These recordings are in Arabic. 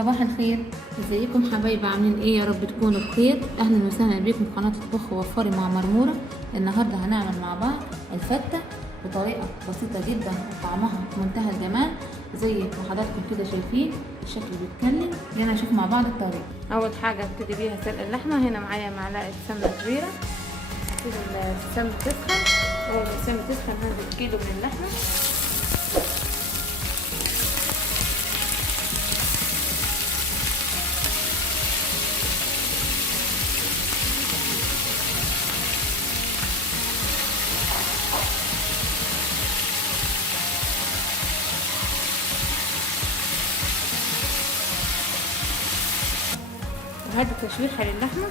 صباح الخير، ازيكم حبايبي؟ عاملين ايه؟ يا رب تكونوا بخير. اهلا وسهلا بيكم في قناه اطبخ ووفري مع مرموره. النهارده هنعمل مع بعض الفته بطريقه بسيطه جدا وطعمها في منتهى الجمال زي ما حضراتكم كده شايفين. الشكل بيتكلم. يلا نشوف مع بعض الطريقه. اول حاجه ابتدي بيها سلق اللحمه. هنا معايا معلقه سمنه كبيره. هسيب السمنه تسخن. اول ما السمنه تسخن هنزل كيلو من اللحمه. وهدي تشويحة للحمة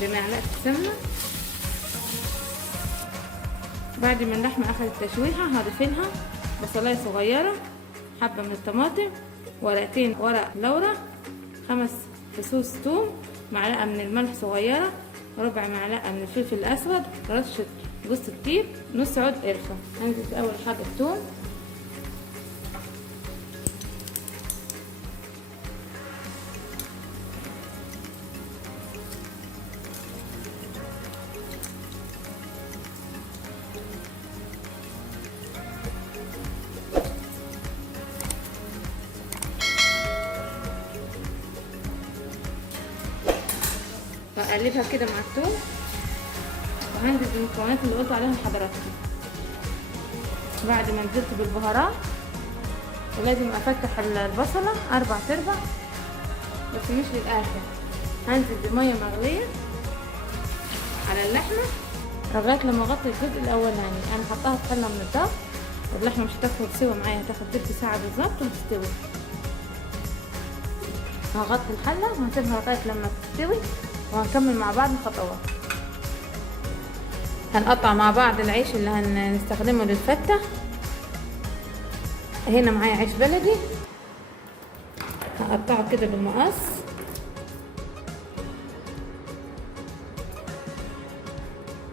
بمعلقة السمنة. بعد ما اللحمة أخدت تشويحة هضيفلها بصلاية صغيرة، حبة من الطماطم، ورقتين ورق لورا، 5 فصوص ثوم، معلقة من الملح صغيرة، ربع معلقة من الفلفل الأسود، رشة جوز الطيب، نص عود قرفة. هنزل أول حاجة الثوم، واقلبها كده مع الثوم، وهنزل بالمكونات اللي قلت عليها لحضراتكم. بعد ما نزلت بالبهارات ولازم افتح البصله 4/4 بس مش للاخر. هنزل بميه مغليه على اللحمه لغايه لما اغطي الجزء الاولاني. انا حطاها في حله من الضغط، واللحمه مش هتاخد سوا معايا، هتاخد تلت ساعه بالظبط وتستوي. هغطي الحله وهسيبها لغايه لما تستوي، وهنكمل مع بعض الخطوات. هنقطع مع بعض العيش اللي هنستخدمه للفتة. هنا معايا عيش بلدي، هقطعه كده بالمقص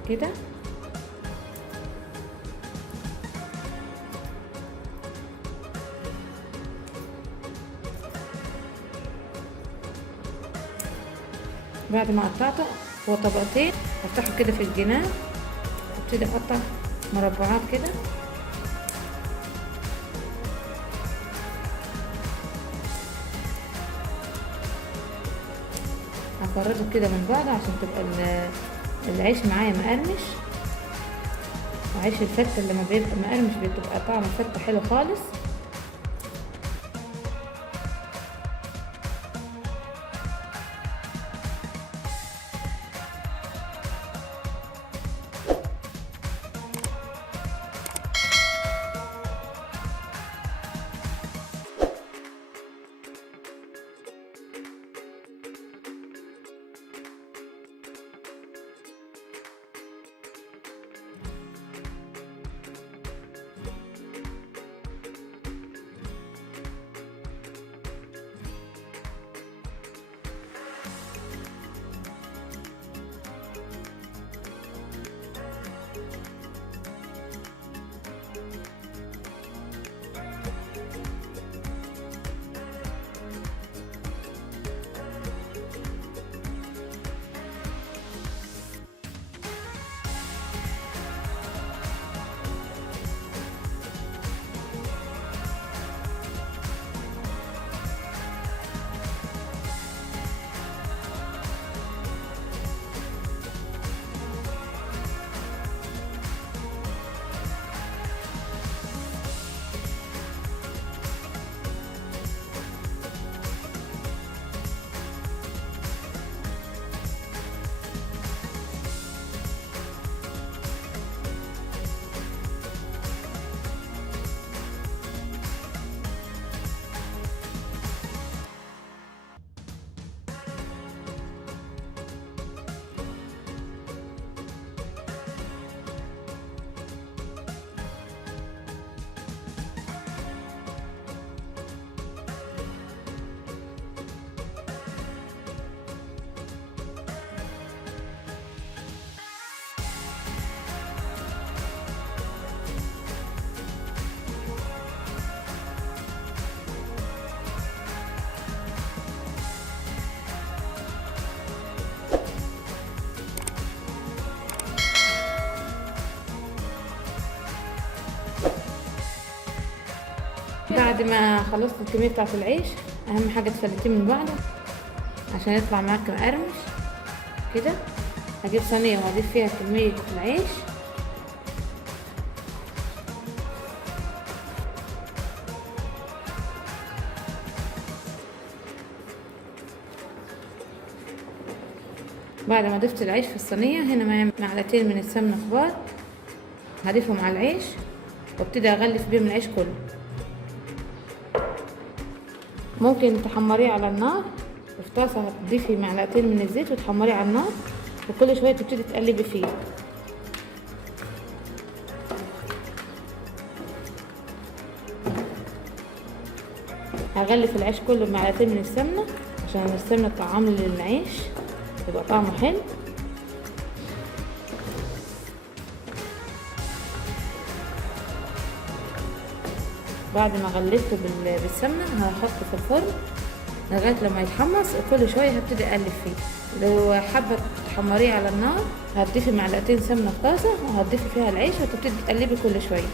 كده. بعد ما قطعته هو طبقتين هفتحه كده في الجناب، ابتدي اقطع مربعات كده. هفرده كده من بعض عشان تبقى العيش معايا مقرمش. وعيش الفتة لما بيبقى مقرمش بتبقى طعم الفتة حلو خالص. بعد ما خلصت الكميه بتاعه العيش، اهم حاجه تفلتيه من بعضه عشان يطلع معاك مقرمش كده. هجيب صينيه وهضيف فيها كميه العيش، بعد ما ضفت العيش في الصينيه هنا معايا معلقتين من السمنه كبار، هضيفهم على العيش وابتدي اغلف بيهم العيش كله. ممكن تحمريه على النار في طاسه، هتضيفي معلقتين من الزيت وتحمريه على النار، وكل شويه تبتدي تقلبي فيه. هغلف العيش كله بمعلقتين من السمنه عشان السمنه تطعم لي العيش يبقى طعمه حلو. بعد ما غلفته بالسمنه هحطه في الفرن لغايه لما يتحمص، وكل شويه هبتدي اقلب فيه. لو حابه تحمريه على النار هتضيفي معلقتين سمنه في طاسه وهتضيفي فيها العيش وتبتدي تقلبي كل شويه.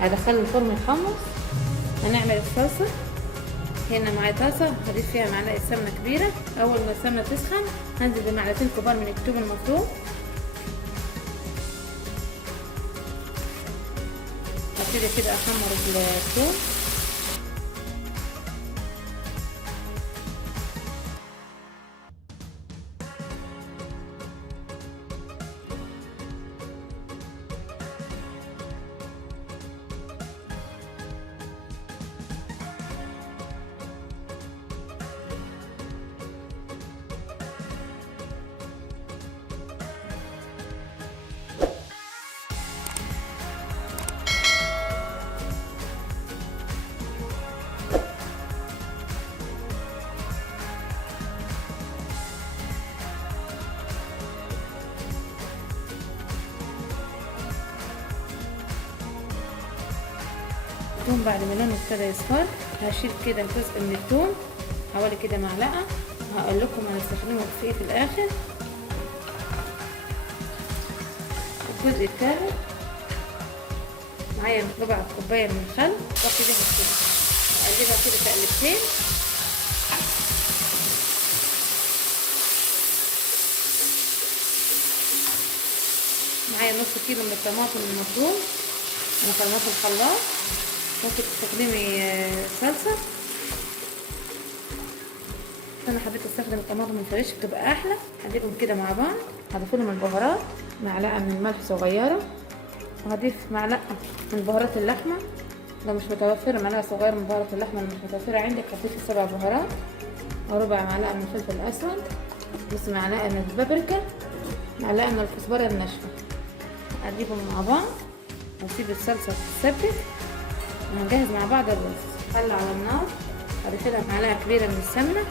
هدخله الفرن يتحمص. هنعمل الصلصه. هنا معايا طاسه هضيف فيها معلقه سمنه كبيره. اول ما السمنه تسخن هنزل بمعلقتين كبار من الثوم المفروم، هبتدي كده احمر الثوم. الثوم بعد ما لونه ابتدى يصفر هشيل كده جزء من الثوم، حوالي كده معلقه. هقول لكم هنستخدمه في ايه في الاخر. الجزء الثالث معايا ربع كوبايه من الخل، وابتدي كده اقلبها كده تقلبتين. معايا نص كيلو من الطماطم المفروم من خدمات الخلاط. ممكن تستخدمي صلصه، انا حبيت استخدم الطماطم الفريش بتبقى احلى. هجيبهم كده مع بعض. هضيف لهم البهارات، معلقه من الملح صغيره، وهضيف معلقه من بهارات اللحمه. لو مش متوفره معلقه صغيره من بهارات اللحمه اللي مش متوفره عندك هتضيفي 7 بهارات، وربع معلقه من الفلفل الاسود، نص معلقه من البابريكا، معلقه من الكزبره الناشفه. اقلبهم مع بعض واسيب الصلصه تتسبك. وهنجهز مع بعض الرز. خل على النار، هضيف لها معلقه كبيره من السمنه.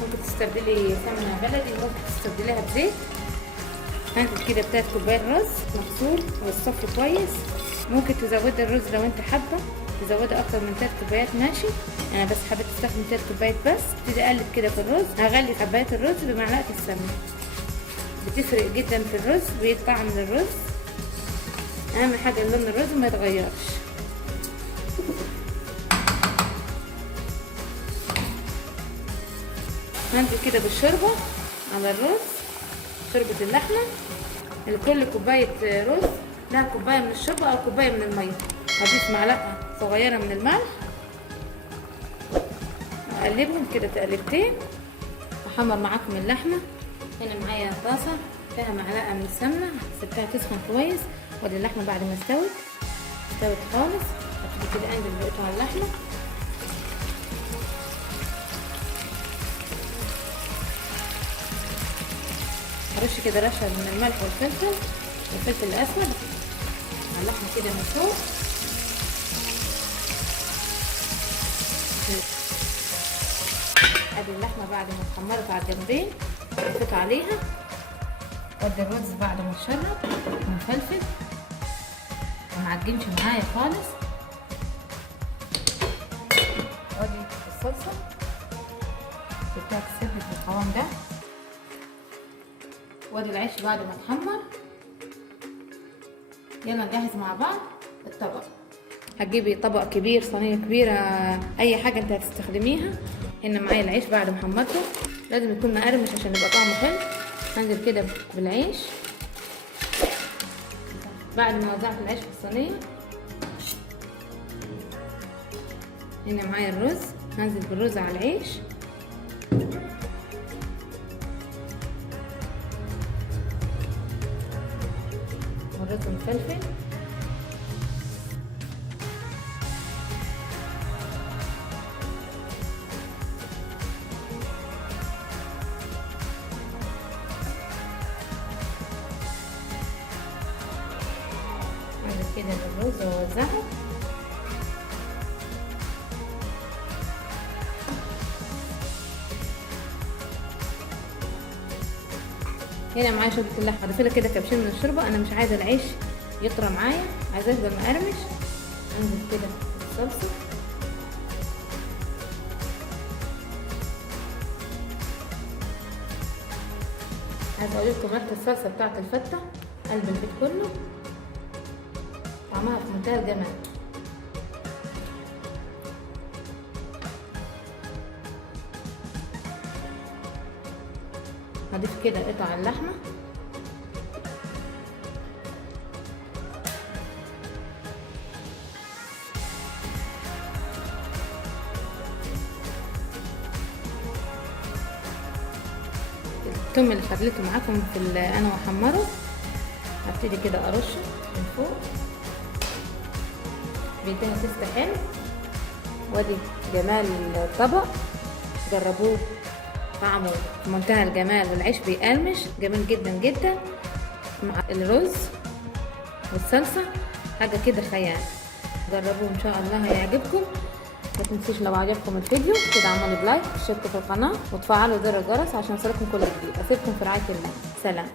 ممكن تستبدلي سمنه بلدي، ممكن تستبدليها بزيت. هنزل كده ب3 كوبايات رز مغسول والصف كويس. ممكن تزودي الرز لو انت حابه تزودي اكتر من 3 كوبايات ماشي. انا بس حبيت استخدم 3 كوبايات بس. ابتدي اقلب كده في الرز. هغلي حبايه الرز بمعلقه السمنه، بتفرق جدا في الرز ويطعم للرز. اهم حاجه لون الرز ما يتغيرش. هنزل كده بالشوربه على الرز، شوربه اللحمه. لكل كوبايه رز لها كوبايه من الشوربه او كوبايه من الميه. هضيف معلقه صغيره من الملح، اقلبهم كده تقلبتين. احمر معاكم اللحمه. هنا معايا طاسه فيها معلقه من السمنه، سبتها تسخن كويس. وادي اللحمه بعد ما استوت خالص. هبتدي كده انزل بقيتها على اللحمه. هرش كده رشه من الملح والفلفل الاسود على اللحمه كده من فوق. ادي اللحمه بعد ما اتحمرت على الجنبين حطيت عليها. وادي الرز بعد ما اتشرب ومفلفل ومعجنش معايا خالص. وادي الصلصه سبتها تتسبك بالقوام ده. وادي العيش بعد ما اتحمر. يلا نجهز مع بعض الطبق. هتجيبي طبق كبير، صينيه كبيره، اي حاجه انت هتستخدميها. هنا معايا العيش بعد ما حمرته، لازم يكون مقرمش عشان يبقى طعمه حلو. هنزل كده بالعيش بعد ما وزعت العيش في الصينيه. هنا معايا الرز، هنزل بالرز على العيش. والرز مفلفل. هنزل كده بالرز واوزعه. هنا معايا شوربه اللحمه، هضيف لها كده كبشين من الشوربه. انا مش عايزه العيش يطرى معايا، عايزاه يفضل مقرمش. انزل كده بالصلصه. عايزه اقول لكم ريحه الصلصه بتاعه الفته قلب البيت كله، طعمها في منتهى الجمال. هضيف كده قطع اللحمه. الثوم اللي خليته معاكم في انا واحمره، هبتدي كده ارشه من فوق، بيديها تست حلو. وادي جمال الطبق، جربوه، طعمه في منتهى الجمال، والعيش بيقرمش جميل جدا جدا مع الرز والصلصه، حاجه كده خيال. جربوه ان شاء الله هيعجبكم. ما تنسوش لو عجبكم الفيديو تدعموني بلايك، تشتركوا في القناه وتفعلوا زر الجرس عشان يوصلكم كل جديد. اسيبكم في رعايه الله. سلام.